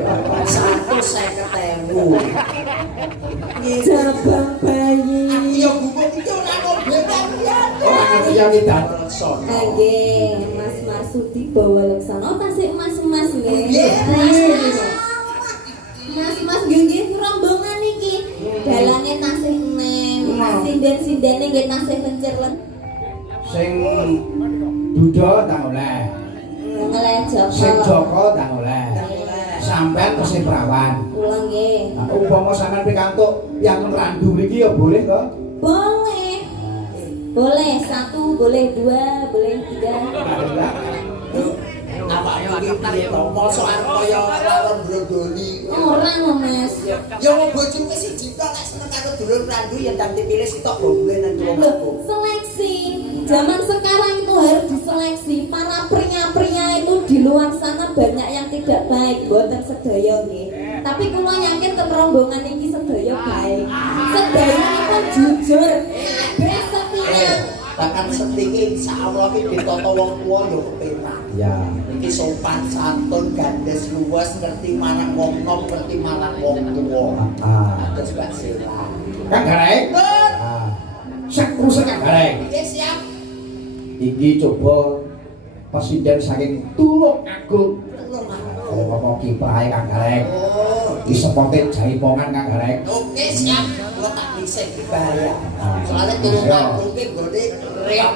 150.000. Cabang bayi. Iya buku iki ora ngobekan ya. Iya kita. Nggih, Mas Marsudi bawa laksana. Oh, tasik Mas nggih. Mas nggih rombongan iki. Dalane tasih enem. Sinden-sindene nggih tasih kencir len. Sing Duda tak oleh. Oleh Joko. Sing Joko tak oleh. Sampeyan tesih prawan. Kula nggih. Nah, umpama sampeyan pikantuk yang randu mriki ya boleh to? Boleh. Boleh 1, boleh 2, boleh 3. Apa iki piye to? Mosok arep kaya lawan brodoli. Ora lho, Mas. Ya wong bojomu siji tok nek seneng karo dulur randu ya ndang dipilih sitok boleh nang Loh, seleksi. Zaman sekarang itu harus diseleksi. Para pria-pria itu di luar sana banyak yang tidak baik, boten sedaya nggih. Tapi kula yakin rombongan iki sedaya baik. Sedaya pun jujur. Setia. Bahkan setinggi insyaallah iki ditata wong tuwa ya kepenak. Ya. Iki sopan santun gandes luwes ngerti marang wong nom ngerti marang wong tuwa. Terus Mbak Sela. Kang Gareng. Sak krusek Kang Gareng. Oke siap. Iki coba presiden saking Tulung Agung. Oh, apa kiprahe Kang Gareng. Iki sepote jaipongan Kang Gareng. Oke siap. Gua tak bisa dibayar. Soalnya Tulung Agung ki nggone reok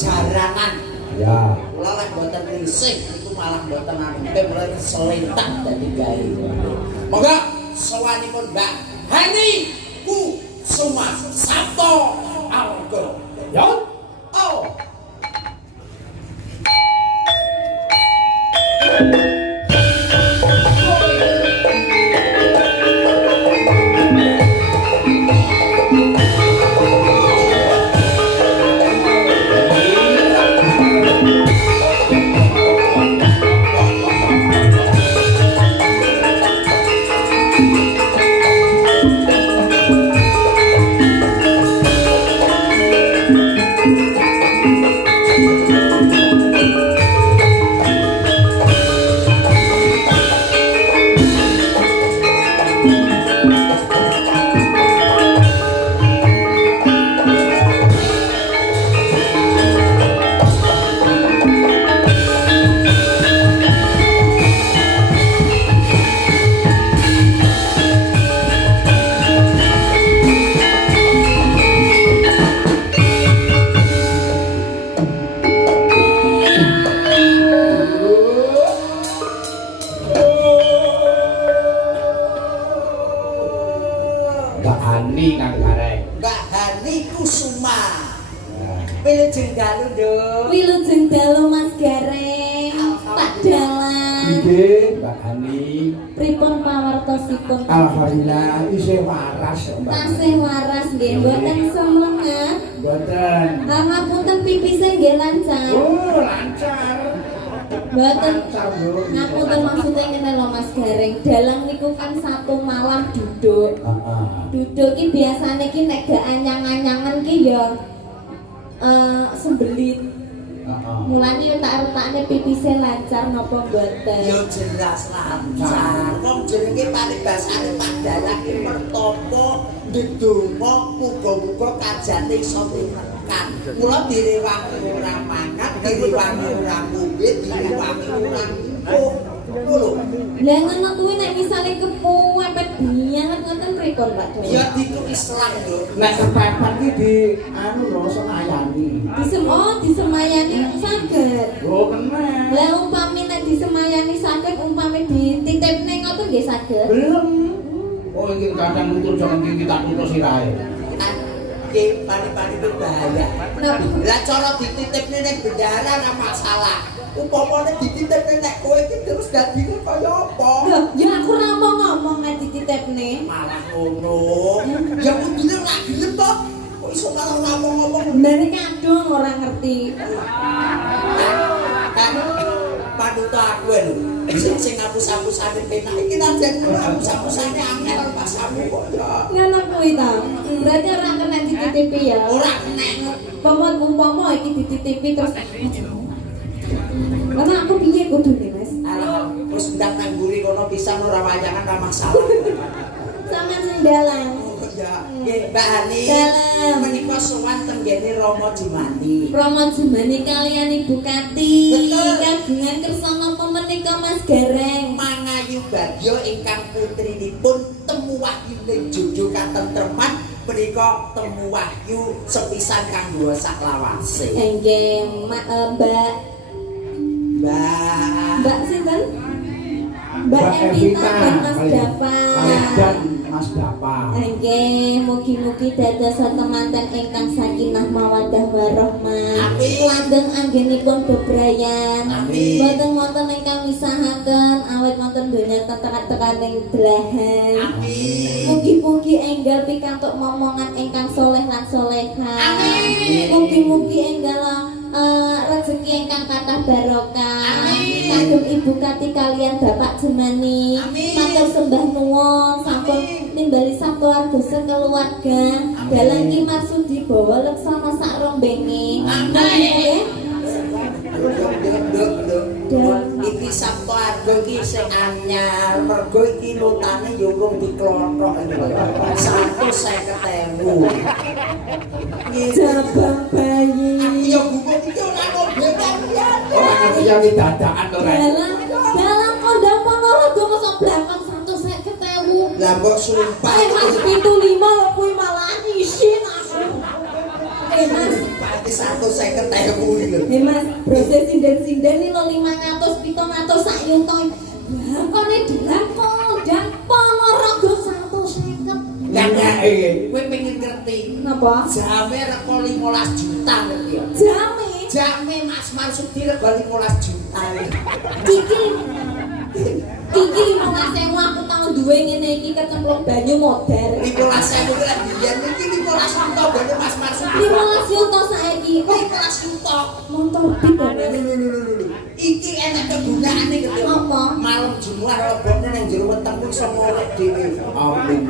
jaranan. Ya. Kula lek mboten risih niku malah mboten ampun mulai selentak dadi gawe. Monggo sowanipun Mbak Hani Ku Suma Sabto Algo. Ya. Oh. Mbak Hani Kang Gareng. Mbak Hani Kusuma. Wilujeng dalu, Nduk. Wilujeng dalu Mas Gareng. Tak dalan. Nggih, Mbak Hani. Pripun pawartosipun? Alhamdulillah isih waras Mbak. Tasih waras nggih, mboten semangat. Mboten. Ngapunten pipise nggih lancar. Oh, lancar. Mboten Lancar, Bu. ngapunten maksudnya ngene lho Mas Gareng. Dalang niku kan satu malam duduk. Heeh. Duduk ki biasane ki nek gak anyang-anyangan ki ya sembelit. Heeh. Mulane yo tak rutakne pipise lancar napa mboten. Ya jelas lancar. Wong jenenge paribasane Pak Dalang ki mertapa ndedonga muga-muga kajane iso tekan. Mula direwangi ora mangan, direwangi ora ngombe, direwangi ora ngombe. Lho. Lah ngono kuwi nek misale kepepet banget ngoten pripun Pak Dalang? Ya ditulis lang, Nduk. Nek kepepet iki di anu lho senayani. Disemayani saged. Oh, kena. Lah umpami nek disemayani saged umpami dititipne ngoten nggih saged. Belum. Oh, iki kadang nutur jangan kita tutur sirahe. Nggih, pani-pani bahaya. Napa? Lah cara dititipne ning bendahara ora masalah. Upamane dititipne nek kowe iki terus dadine kaya apa? Loh, ya aku ora mau ngomong nek dititipne. Malah ngono. Ya kudune ora gelem to. Kok iso malah ngomong-ngomong. Bener kadung ora ngerti. Kan panuto aku lho. Sing ngapus-hapusane penak iki najan ngapus-hapusane angel pasamu kok ya. Ngono kuwi ta. Berarti ora kena dititipi ya. Ora kena. Umpama iki dititipi terus. Karena aku piye kudune, Mas? Alah, wis ndak nang mburi kono pisan ora wayangan ora masalah. Sampeyan sing dalang. Ya, nggih Mbak Hani. Dalam. Menika sowan tenggene Rama Jumani. Romo Jumani kalian Ibu Kati. Betul. Kagungan kersa napa menika Mas Gareng? Mangayu Bagyo ingkang putrinipun temu wahyune Jojo katentreman menika temu wahyu sepisan kanggo saklawase. Nggih, Mbak Mbak sinten? Mbak Evita dan Mas Dava. dan Mas Dava. Nggih, mugi-mugi dados temanten ingkang sakinah mawaddah warahmah. Amin. Langgeng anggenipun bebrayan. Amin. Boten wonten ingkang misahaken awit wonten donya tekan-tekaning belahan. Amin. Mugi-mugi enggal pikantuk momongan ingkang soleh lan soleha. Amin. Mugi-mugi enggal rezeki ingkang kathah barokah. Amin. Kagem Ibu Kati kalian Bapak Jumani. Amin. Matur sembah nuwun sampun nimbali sabtuwarga sekeluarga. Dalang Ki Marsudi bawa leksana sak rombenge. Amin. Duk. Iki Sabtu Arga iki sing anyar, mergo iki lutane ya urung diklothok. 150.000. Jabang bayi. Ya buku iki ora ngombe kalian. Ora ngerti ya dadakan to rek. Dalam kondang Ponorogo mosok blangkon 150.000. Lah mbok sumpah. Mas pintu 5 lho kuwi malah isin aku. Mas, Pati 150.000 iki lho. Mas, proses sinden-sinden iki lho 500 700 sak yuto. Blangkone dan Ponorogo 150. Nyanyake. Kowe pengen ngerti. Napa? Jame rego 15 juta ngerti ya. Jame. Jame Mas Marsudi rego 15 juta. Kiki 15.000 aku tau duwe ngene iki kecemplung banyu modern. 15.000 kuwi lek biyen iki 15 juta gone Mas Marsudi. 15 yuto saiki. 15 juta. Motor bit ya, Mas. Iki enak kegunaane gitu. Apa? Malam Jumat lebokne nang jero wetengku iso ngorek dhewe. Amin.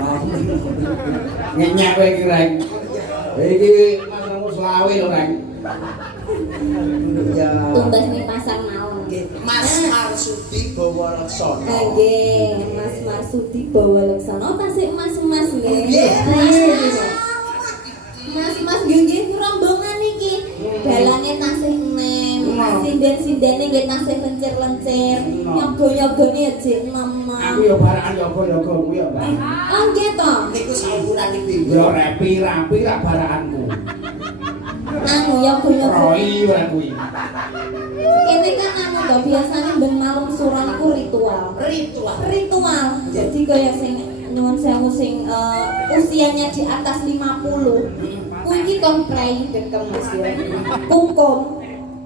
Nyenyek kowe iki rek. Iki masmu selawe lho rek. Ya. Tumbas ning pasar malam. Nggih, Mas Marsudi bawa laksana. Nggih, Mas Marsudi bawa laksana tasik Mas nggih. Nggih. Mas nggih rombongan iki. Dalange tasih enem. Sinden-sindene nggih tasih lencir-lencir. Nyogo-nyogone jek enem. Aku ya barakan yoga-yoga kuwi ya, Mbak. Oh nggih to. Niku saukuran iki. Ya rapi-rapi ra barakanku. Anu nyogo-nyogo. Roi ora kuwi. Ini kan anu to biasanya ben malam suran iku ritual. Ritual. Jadi kaya sing nyuwun sewu sing usianya di atas 50. Kuwi iki komplei dekem Mas ya. Kungkum.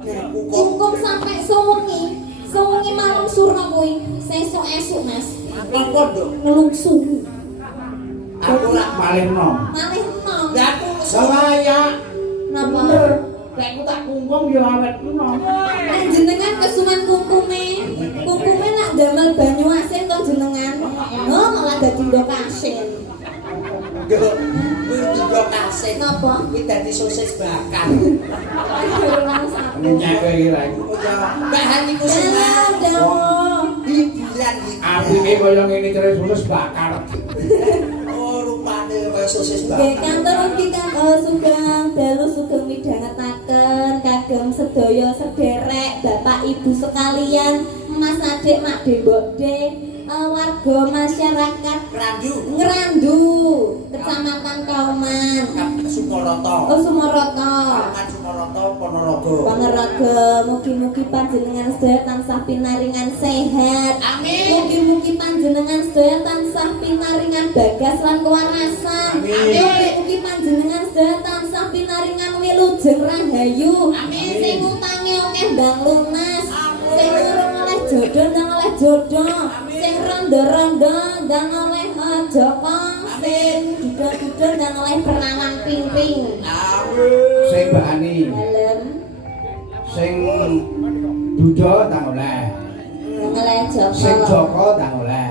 Nah, hukum Kungkum sampai sewengi. Sewengi malam surna kuwi. Sesuk-esuk Mas. apa nduk? Ngelungsung. Aku lak Malih nom. Malih enom. ya aku Saya Napa? Lek aku tak kungkum ya awet nom. Jenengan kesuwen kungkume. Kungkume nak damel banyu asin to jenengan. Oh, malah dadi ndok asin. kuwi juga kaset. Napa? Kuwi dadi sosis bakar. Nyenyek kowe iki rek. Oh ya, Mbak Hani ku seneng. Hiburan iki. Apike kaya ngene terus sosis bakar. Oh, rupane kaya sosis Nggih, bakar. kantor ugi kan sugeng dalu sugeng midhangetaken kagem sedaya sederek Bapak Ibu sekalian, Mas Adik, Mak De, Mbok De, warga masyarakat Randu. Ngrandu, Kecamatan Kauman, Sumarata. Oh Sumoroto. Kauman Sumarata Ponorogo. Ponorogo, mugi-mugi panjenengan sedaya tansah pinaringan sehat. Amin. Mugi-mugi panjenengan sedaya tansah pinaringan bagas lan kewarasan. Amin. Mugi-mugi panjenengan sedaya tansah pinaringan wilujeng rahayu. Amin. Sing utange akeh ndang lunas. Amin. Sing urung oleh jodoh ndang oleh jodoh. Sing rondo-rondo ndang oleh joko. Sing duda-duda ndang oleh perawan ping-ping. Amin. Sing Mbak Ani, Dalem sing Duda tang oleh. oleh joko. Sing Joko tang oleh.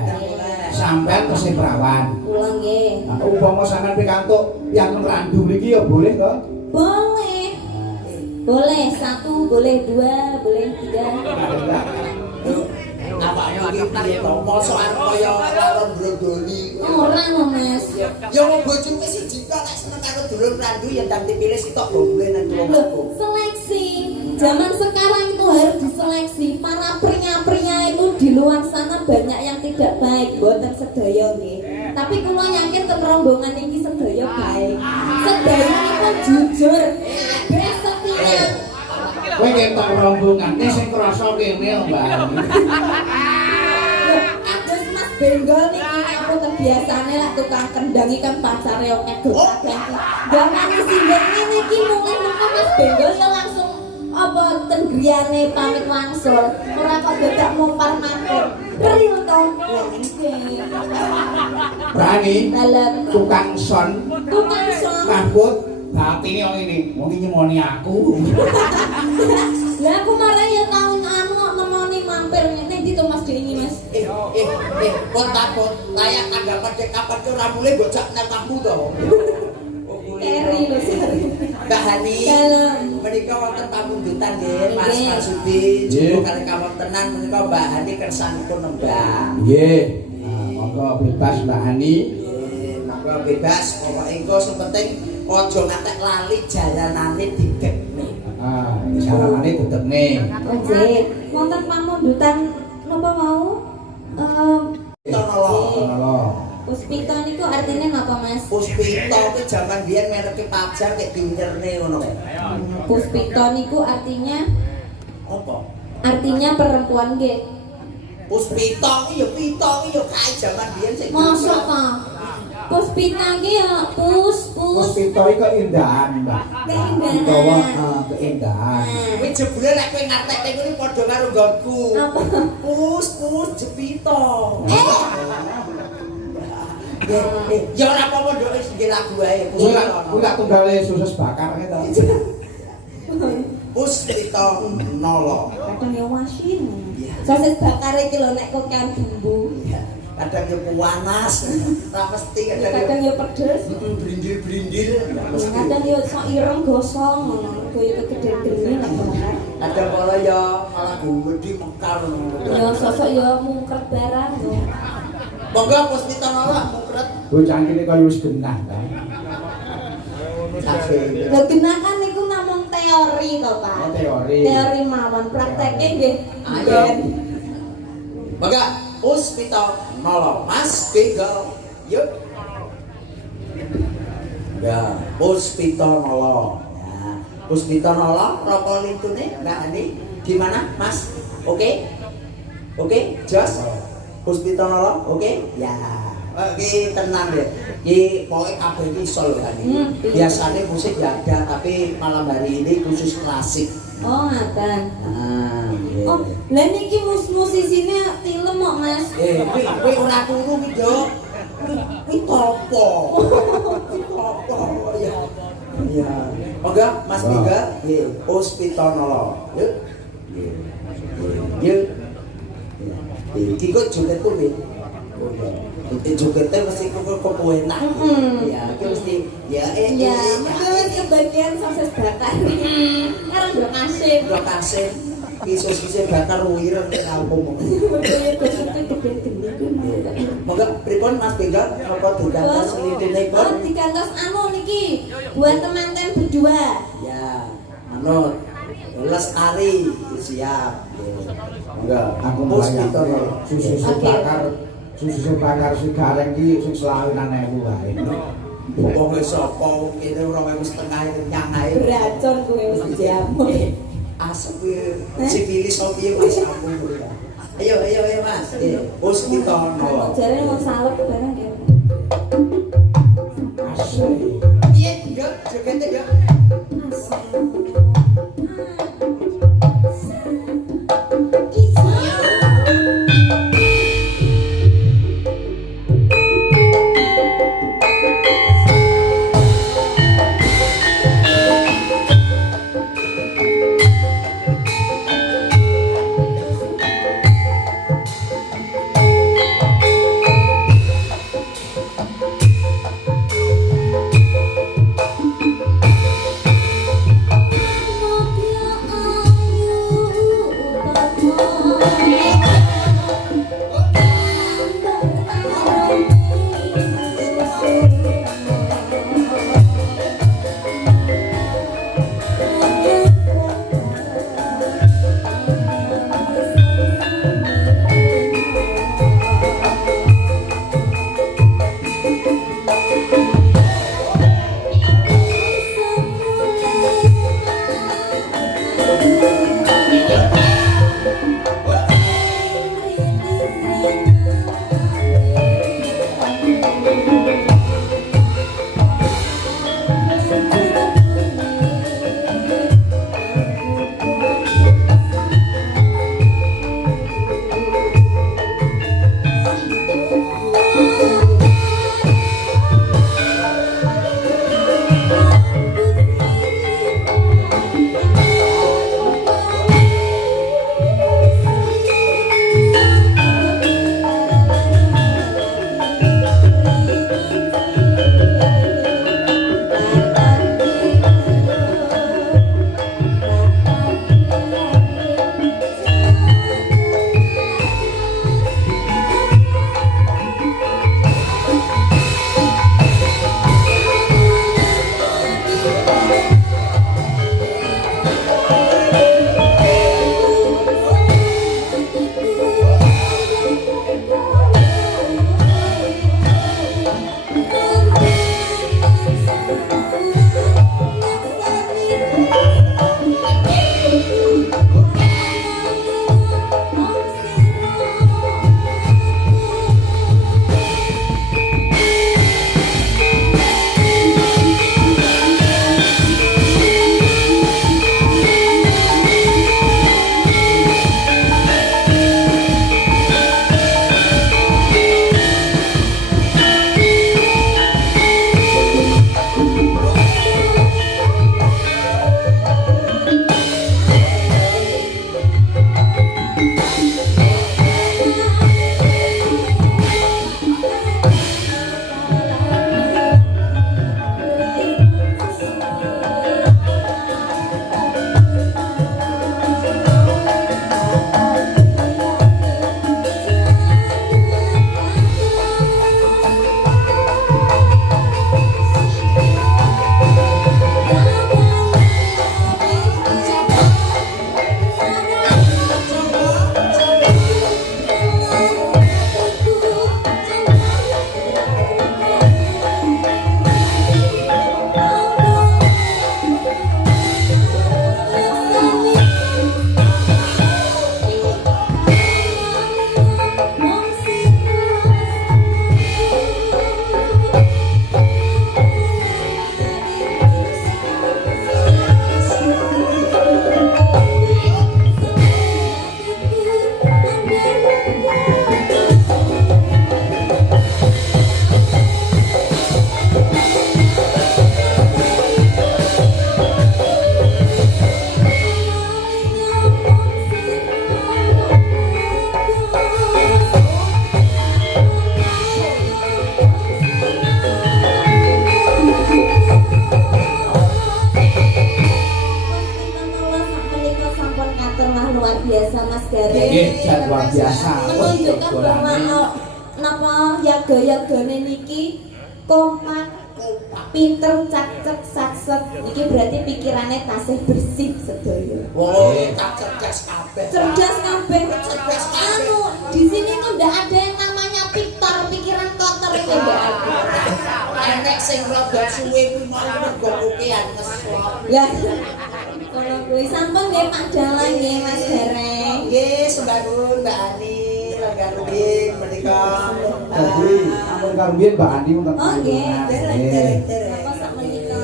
Sampeyan tesih prawan. Kula nggih. Nah, upama sampeyan pikantuk yang ngrandu mriki ya boleh to? Boleh. Boleh 1, boleh 2, boleh 3. Apa iki piye to? Mosok arep kaya lawan brodoli. Ora lho Mas. Ya wong bojoku siji tok nek seneng karo dulur randu ya ndang dipilih sitok gomble nang wong Loh, aku. seleksi. Zaman sekarang itu harus diseleksi. Para pria-pria itu di luar sana banyak yang tidak baik, boten sedaya nggih. Tapi kula yakin ten rombongan iki sedaya baik. Sedaya itu jujur, setia. Kowe ketok rombongane sing krasa kene Mbak. Atus Mas Benggol niki aku kebiasaane lak tukang kendang iki kan pacare oke ganti. Gamane sinden ngene iki mulai mengko Mas Benggol ya langsung apa tenggriane pamit wangsul. Ora kok dadak mumpar matur. Real to. Berani Dalam tukang son tukang son. kabut batine kok ngene. Wong iki nyemoni aku. Lah aku marah ya tahun anu kok nemoni mampir ning ndi to Mas Dengi Mas. Pon takon, layak tanggapan cek kapan ke ora mulai bocah nang kampung to. Eri lho sari. Mbak Hani, Dalam. menika wonten pamundutan nggih, Mas Nggih. Marsudi, Nggih. cukup kali kawontenan menika Mbak Hani kersanipun nembang. Nggih. Monggo bebas Mbak Hani. Monggo bebas, pokoke engko sing penting aja ngantek lali jalanane dikekne. Ah, jalanane tetep nih. Nggih. Wonten pamundutan napa mau? Tonoloh. Halo. Puspita niku artinya napa Mas? Puspito ki jaman biyen mereke pajar kek diunyerne ngono kae. Puspita niku artinya Apa? perempuan nggih. Puspito ki ya pito ki ya kae jaman biyen sing Mosok ta? Puspita ki ya pus. Puspito iku keindahan, Mbak. Keindahan. Utawa keindahan. Kuwi jebule nek kowe ngartekne kuwi padha karo nggonku. Apa? Pus jepito. Ya ora apa-apa nduk wis nggih lagu ae. Kuwi lak tunggale susus bakar to. Puspito nolo. Kadang ya wasin. Sosis bakar iki lho nek kok kan bumbu. Kadang yo panas, ora mesti Kadang ya pedes. brindil-brindil. Kadang ya sok ireng gosong ngono. Kaya kegeden-geden nek bakar. Kadang kala ya malah gede mekar ngono. Ya sosok ya mungkret barang ya. Monggo Puspito nolo mungkret. Bocah kene kaya wis genah ta. Lho genakan niku namung teori to, Pak. Oh, teori. Teori mawon prakteknya nggih. Ayo. Monggo Puspito nolo Mas Benggol. Yuk. Ya, Puspito nolo. Ya, Puspito nolo rokok lintune Mbak Ani gimana, Mas? Oke? Oke, Jos? Puspito nolo, oke? Ya. Oke, tenang ya. Iki pokoke kabeh iki iso lho kan. Biasane musik ya ada, tapi malam hari ini khusus klasik. Oh, ngaten. Ah, iya. Oh, lah niki musisine film kok, Mas. Kowe ora turu ki, Dok. Kuwi topo. Topo ya. Iya. Monggo Mas Benggol, nggih, Puspito nolo. Yuk. Yuk. Iki kok jogetku piye? Jogetnya mesti kok enak. Ya, iki mesti ya Ya, mungkin kebagian sosis bakar. Karo ndok asin. Blok asin. Iso-iso bakar wireng nek kampung. Kaya gede-gede ku. Monggo pripun Mas Benggol apa digantos lintinipun? Oh, digantos anu niki buat teman-teman berdua. Ya, manut. Lestari siap. Enggak, aku Puspito melayani susu bakar si gareng ki sing selawinan 1000 wae. Pokoke sapa kene 2.500 kenyang ae. Beracun kowe wis dijamu. Asep sipilis opo piye Mas ampun. Ayo Mas. Puspito nolo. Jare mau salep barang ya. Asli. Piye, Dok? Jogete, Dok? Gareng. Nggih, dan luar biasa. Menunjukkan bahwa Bolane. napa yaga-yagane niki kompak, pinter, cacek, sakset. Niki berarti pikirannya tasih bersih sedaya. Wong tak cerdas kabeh. Cerdas kabeh. Cerdas kabeh. Anu, di sini tuh ndak ada yang namanya pintar, pikiran kotor itu ndak ada. Enek sing rada suwe kuwi mau mergo kokean ngeslok. Lah, kalau kuwi sampun nggih Pak Dalang nggih Mas Gareng. Nggih, sembah nuwun Mbak Ani, langgar rumiyin menika. Jadi, ampun karumiyin Mbak Andi wonten Oh nggih, panjenengan. apa sak menika?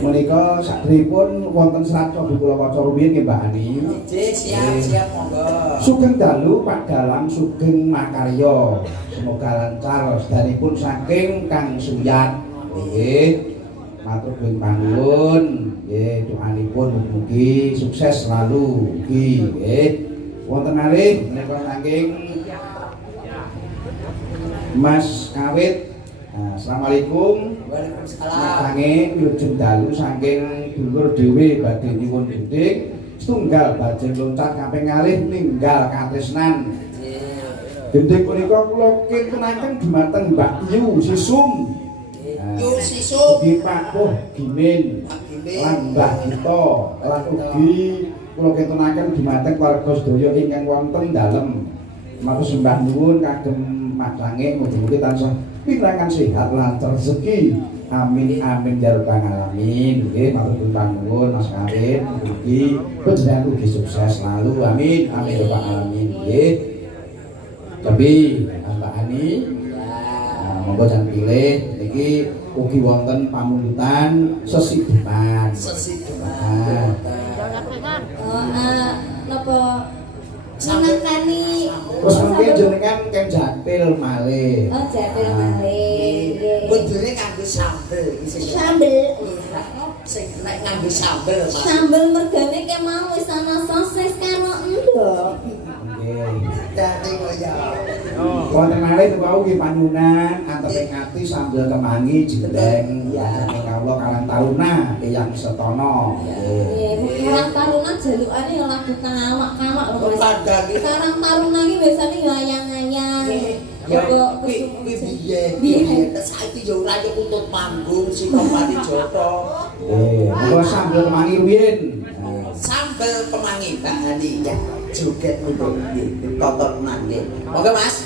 Menika sakderipun wonten serat cobi kula waca rumiyin nggih Mbak Ani. Nggih, siap monggo. Sugeng dalu Pak Dalang sugeng makarya. Semoga lancar sedanipun saking Kang Suyat. Nggih. Matur nuwun panuwun. Nggih, doanipun mugi sukses selalu. Mugi nggih. Wonten malih menika saking Mas Kawit. Assalamualaikum. Waalaikumsalam. Kange nyujud dalu saking dulur dhewe badhe nyuwun gendhing setunggal bajeng loncat kaping kalih ninggal katresnan. Gendhing punika kula kintenaken dumateng Mbak Yu Sisum. Yu Sisum. Ugi Pak Puh Gimin lan Mbah Gito lan ugi kula kintenaken dumateng warga sedaya ingkang wonten dalem. Matur sembah nuwun kagem madange mugi-mugi tansah pirangan sehat lancar rezeki. Amin amin ya rabbal alamin. Nggih matur panuwun Mas Kawin mugi panjenengan ugi sukses selalu. Amin amin ya rabbal alamin. Nggih. Tapi Mbak Ani monggo jan pilih niki ugi wonten pamundutan sesibukan. Sesibukan. Napa menangani Terus mungkin jenengan kan jatil malih. Oh, jatil malih. Kudune nganggo sambel iki sing Sambel. sing nek nganggo sambel Mas. Sambel mergane ke mau wis ana sosis karo endok. Nggih. Dadi kaya Wonten malih wau nggih panyunan anteping ati sambil kemangi jendeng ya kawula Karang Taruna Eyang Setono. Nggih. Karang Taruna jalukane ya lagu kalak-kalak lho Mas. Pandang iki. Karang Taruna iki biasane wayang-wayang. Ya Kok piye saiki yo ora ketutut manggung sing Pati Joto. Nggih, monggo sambil kemangi rumiyin. Sambel pemangi Mbak Ani ya joget untuk nggih kotor nang nggih. Monggo Mas.